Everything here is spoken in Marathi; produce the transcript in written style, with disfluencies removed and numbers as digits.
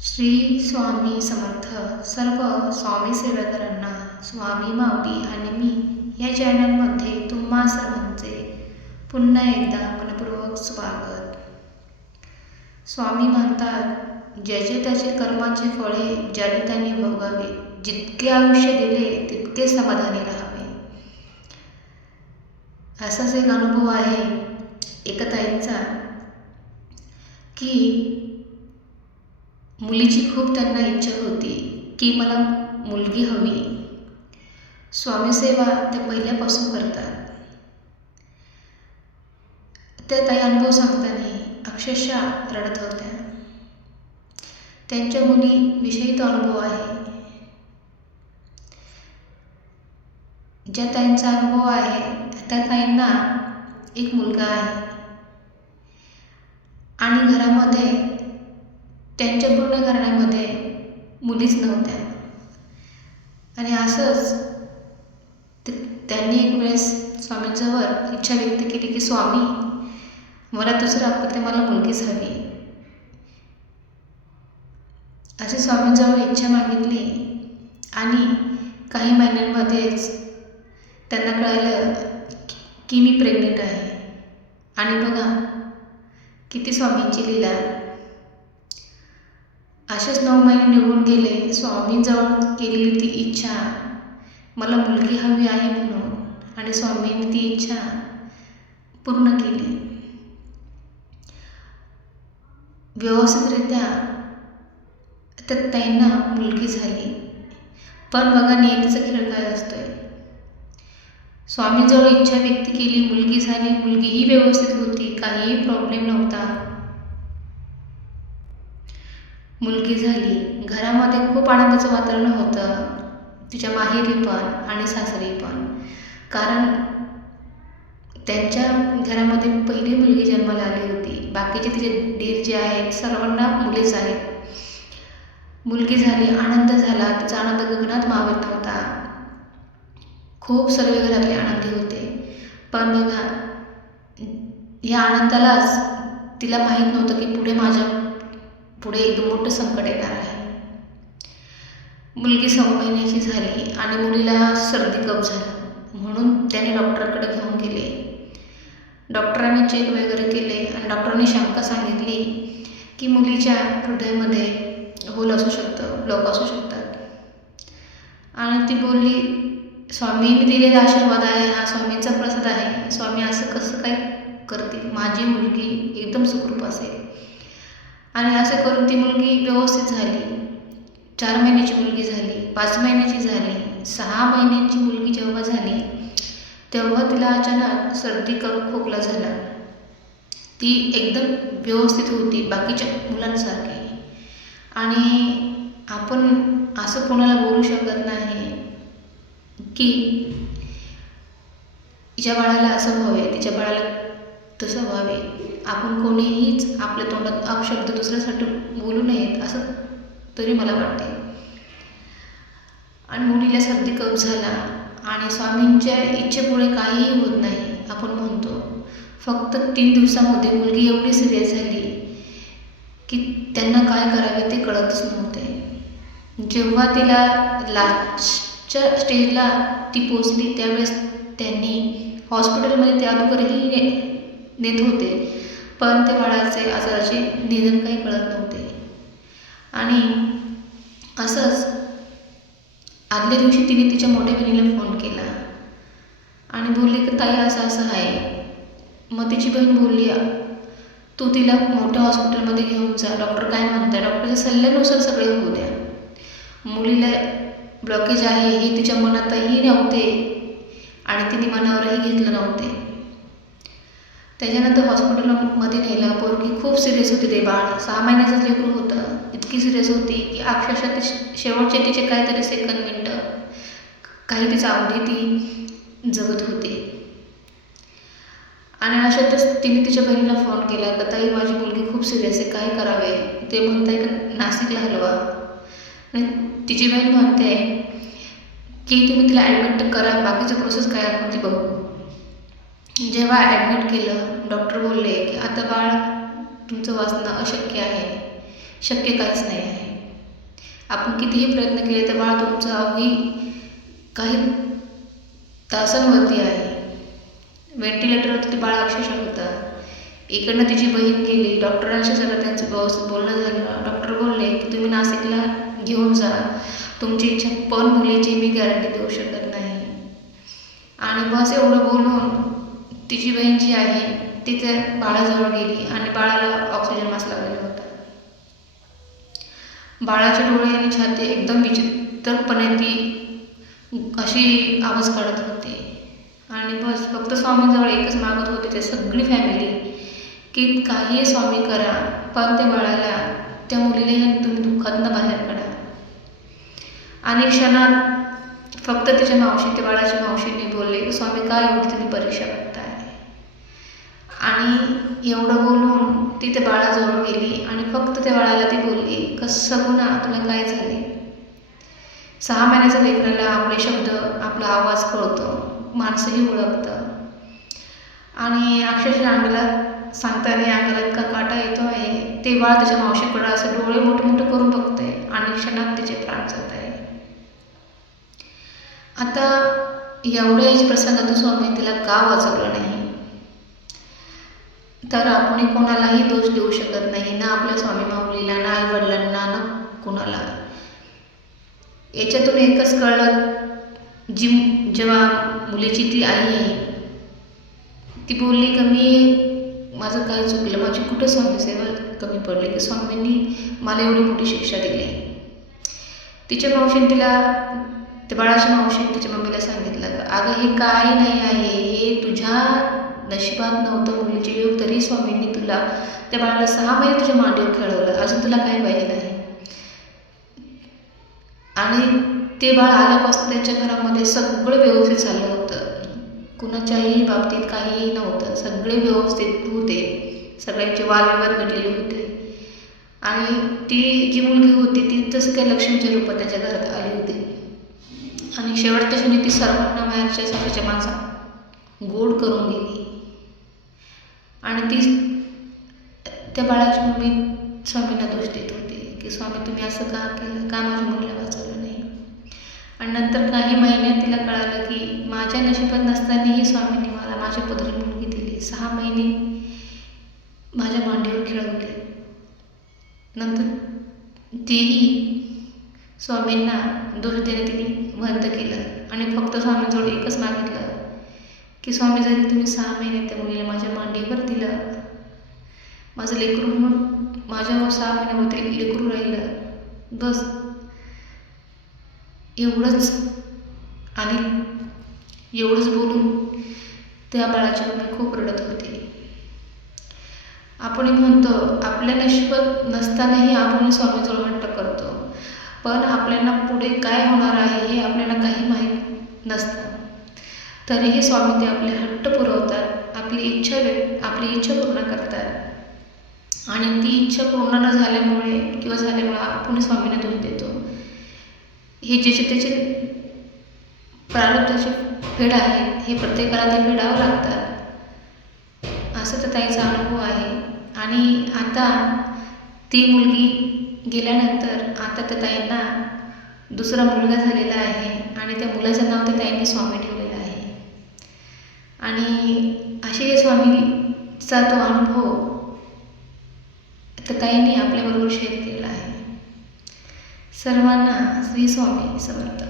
श्री स्वामी समर्थ. सर्व स्वामी सेवेकरांना स्वामी माऊली आणि मी या चॅनलमध्ये तुम्हा सर्वांचे पुन्हा एकदा मनपूर्वक स्वागत. स्वामी म्हणतात, ज्याचे त्याचे कर्माचे फळे ज्याने त्यांनी भोगावे, जितके आयुष्य दिले तितके समाधानी राहावे. असाच एक अनुभव आहे एका ताईंचा की मुलीची खूप त्यांना इच्छा होती की मला मुलगी हवी. स्वामी सेवा ते पहिल्यापासून करतात. त्या ताई अनुभव सांगताना अक्षरशः रडत होत्या. त्यांच्या मुलीविषयी तो अनुभव आहे. ज्या ताईंचा अनुभव आहे त्या ताईंना एक मुलगा आहे आणि घरामध्ये त्यांच्या पूर्ण घराण्यामध्ये मुलीच नव्हत्या. आणि असंच त्यांनी एक वेळेस स्वामींजवळ इच्छा व्यक्त केली की स्वामी, मला दुसरं अपत्य, मला मुलगीच हवी. अशी स्वामींजवळ इच्छा मागितली आणि काही महिन्यांमध्येच त्यांना कळालं की मी प्रेग्नेंट आहे. आणि बघा किती स्वामींची लीला. असेच 9 महिने निघून गेले. स्वामींजवळ केलेली ती इच्छा, मला मुलगी हवी आहे म्हणून, आणि स्वामींनी ती इच्छा पूर्ण केली. व्यवस्थितरित्या त्या ताईंना मुलगी झाली. पण बघा नियतीचा खेळ काय असतोय. स्वामींजवळ इच्छा व्यक्त केली, मुलगी झाली, मुलगीही व्यवस्थित होती, काहीही प्रॉब्लेम नव्हता. मुलगी झाली. घरामध्ये खूप आनंदाचं वातावरण होतं, तिच्या माहेरी पण आणि सासरी पण. कारण त्यांच्या घरामध्ये पहिली मुलगी जन्माला आली होती. बाकीचे तिचे दीर जे आहेत सर्वांना मुलीच आहेत. मुलगी झाली, आनंद झाला. तिचा आनंद गगनात मावत होता. खूप सर्व घरातले आनंदी होते. पण बघा, या आनंदालाच तिला माहीत नव्हतं की पुढे एकदम मोठं संकट येणार आहे. मुलगी 6 महिन्याची झाली आणि मुलीला सर्दी कफ झाला. म्हणून त्याने डॉक्टरकडे घेऊन गेले. डॉक्टरांनी चेक वगैरे केले आणि डॉक्टरांनी शंका सांगितली की मुलीच्या हृदयामध्ये होल असू शकतं, ब्लॉक असू शकतात. आणि ती बोलली, स्वामींनी दिलेला आशीर्वाद आहे, हा स्वामींचा प्रसाद आहे. स्वामी असं कसं काय करतील, माझी मुलगी एकदम सुखरूप असेल. आणि असं करून ती मुलगी व्यवस्थित झाली. 4 महिन्याची मुलगी झाली, 5 महिन्याची झाली, 6 महिन्याची मुलगी जेव्हा झाली तेव्हा तिला अचानक सर्दी खोकला झाला. ती एकदम व्यवस्थित होती बाकीच्या मुलांसारखी. आणि आपण असं कोणाला बोलू शकत नाही की तिच्या बाळाला असं व्हावे, तिच्या बाळाला तसं व्हावे. आपण कोणीहीच आपल्या तोंडात अपशब्द दुसऱ्यासाठी बोलू नयेत असं तरी मला वाटते. आणि मुलीला सर्दी कफ झाला आणि स्वामींच्या इच्छेपुढे काहीही होत नाही आपण म्हणतो. फक्त 3 दिवसामध्ये मुलगी एवढी सिरियस झाली की त्यांना काय करावे ते कळतच नव्हते. जेव्हा तिला लास्टच्या स्टेजला ती पोचली त्यावेळेस त्यांनी हॉस्पिटलमध्ये त्या अगोदरही नेत होते, पण ते बाळाचे आजाराचे निदान काही कळत नव्हते. आणि असंच आदल्या दिवशी तिने तिच्या मोठ्या बहिणीला फोन केला आणि बोलली की ताई असं असं आहे. मग तिची बहीण बोलली, तू तिला मोठ्या हॉस्पिटलमध्ये घेऊन जा, डॉक्टर काय म्हणतात डॉक्टरच्या सल्ल्यानुसार सगळे होऊ द्या. मुलीला ब्लॉकेज आहे हे तिच्या मनातही नव्हते आणि तिने मनावरही घेतलं नव्हते. त्याच्यानंतर हॉस्पिटलमध्ये नेलं. पोरगी खूप सिरियस होती. ते बाळ 6 महिन्याचंच लेकरू होतं. इतकी सिरियस होती की अक्षरशः शेवटचे तिचे काहीतरी सेकंद मिनटं काही तिच्या अवधी ती जगत होती. आणि अशातच तिने तिच्या बहिणीला फोन केला की ताई माझी मुलगी खूप सिरियस आहे, काय करावे. ते म्हणताय की नाशिकला हलवा. आणि तिची बहीण म्हणते की तुम्ही तिला ॲडमिट करा, बाकीचं प्रोसेस काय आपण ती बघू. जेव्हा ॲडमिट केलं डॉक्टर बोलले की आता बाळ तुमचं वाचणं अशक्य आहे, शक्य काहीच नाही आहे. आपण कितीही प्रयत्न केले तर बाळ तुमचं अवघी काही तासांवरती आहे. व्हेंटिलेटरवरती बाळ अक्षरशः होतं. इकडनं तिची बहीण गेली, डॉक्टरांशी सगळं त्यांचं व्यवस्थित बोलणं झालं. डॉक्टर बोलले की तुम्ही नाशिकला घेऊन जा, तुमची इच्छा, पण मुलीची मी गॅरंटी देऊ शकत नाही. आणि बस एवढं बोलून तिची बहीण जी आहे ती त्या बाळाजवळ गेली आणि बाळाला ऑक्सिजन मास्क लावलेला होता. बाळाचे डोळे आणि छाती एकदम विचित्रपणे ती अशी आवाज काढत होती. आणि बस फक्त स्वामीजवळ एकच मागत होते ते सगळी फॅमिली की काही स्वामी करा, पण त्या बाळाला, त्या मुलीला तुम्ही दुःखातनं बाहेर काढा. आणि क्षणात फक्त तिच्या मावशी, त्या बाळाच्या मावशीने बोलले की स्वामी काय एवढी तुम्ही परीक्षा बघताय. आणि एवढं बोलून ती त्या बाळाजवळ गेली आणि फक्त त्या बाळाला ती बोलली की सगुणा तुला काय झाले. 6 महिन्याच्या लेकराला आपले शब्द, आपला आवाज कळतो, माणसंही ओळखतं. आणि अक्षरशः अंगाला सांगताना अंगाला इतका काटा येतो आहे. ते बाळ त्याच्या मावशीकडं असं डोळे मोठे मोठे करून बघते आणि क्षणात तिचे प्राण जात आहे. आता एवढ्याच प्रसंगातून स्वामी तिला का वाचवलं नाही, तर आपण कोणालाही दोष देऊ शकत नाही, ना आपल्या स्वामी माऊलीला, ना आई वडिलांना, ना कोणाला. याच्यातून एकच कळलं, जेव्हा मुलीची ती आई आहे ती बोलली की मी, माझं काय चुकलं, माझी कुठं स्वामी सेवा कमी पडली की स्वामींनी मला एवढी मोठी शिक्षा दिली. तिच्या मावशीने तिला, त्या बाळाच्या मावशीने तिच्या मम्मीला सांगितलं का अगं हे काय नाही आहे, हे तुझ्या नशिबात नव्हतं मुलीचे योग, तरी स्वामींनी तुला, त्या बाळाला 6 महिने तुझ्या मांडीवर खेळवलं, अजून तुला काय पाहिजे आहे. आणि ते बाळ आल्यापासून त्यांच्या घरामध्ये सगळं व्यवस्थित झालं होतं, कुणाच्याही बाबतीत काहीही नव्हतं, सगळे व्यवस्थित होते, सगळ्यांचे वादविवाद मिटलेले होते. आणि ती जी मुलगी होती ती तसं काही लक्ष्मीच्या रूपात त्याच्या घरात आली होती. आणि शेवटच्या क्षणी ती सर्वांना माहेरच्या सासूच्या माणसात गोड करून गेली. आणि ती, त्या बाळाची मम्मी स्वामींना दोष देत होती की स्वामी तुम्ही असं का केलं, का माझ्या मुलीला वाचवलं नाही. आणि नंतर काही महिन्यात तिला कळालं की माझ्या नशिबात नसतानाही स्वामींनी मला माझ्या पुत्री मुलगी दिली, 6 महिने माझ्या मांडीवर खेळवले. नंतर तेही स्वामींना दोष देणे तिने बंद केलं आणि फक्त स्वामींजवळ एकच मागितलं की स्वामी जरी तुम्ही 6 महिने त्या मुलीला माझ्या मांडीवर दिलं, माझं लेकरू म्हणून माझ्यावर 6 महिन्यामध्ये लेकरू राहिलं, बस एवढंच. आणि एवढंच बोलून त्या बाळाची मम्मी खूप रडत होती. आपण म्हणतो आपल्या नशिबात नसतानाही आपण स्वामीजवळ हट्ट करतो, पण आपल्याला पुढे काय होणार आहे हे आपल्याला काही माहीत नसतं, तरीही स्वामी ते आपले हट्ट पुरवतात, आपली इच्छा पूर्ण करतात. आणि ती इच्छा पूर्ण न झाल्यामुळे किंवा झाल्यामुळे आपण स्वामींना दोष देतो. हे ज्याचे त्याचे प्रारब्धाचे फेड आहेत, हे प्रत्येकाला ते फेडावं लागतात, असं तर ताईचा अनुभव आहे. आणि आता ती मुलगी गेल्यानंतर आता त्या ताईंना दुसरा मुलगा झालेला आहे आणि त्या मुलाचं नाव त्या ताईंनी स्वामी ठेवलेलं आहे. आणि असे स्वामीचा तो अनुभव त्या ताईंनी आपल्याबरोबर शेअर केला आहे. सर्वांना श्री स्वामी समर्थ.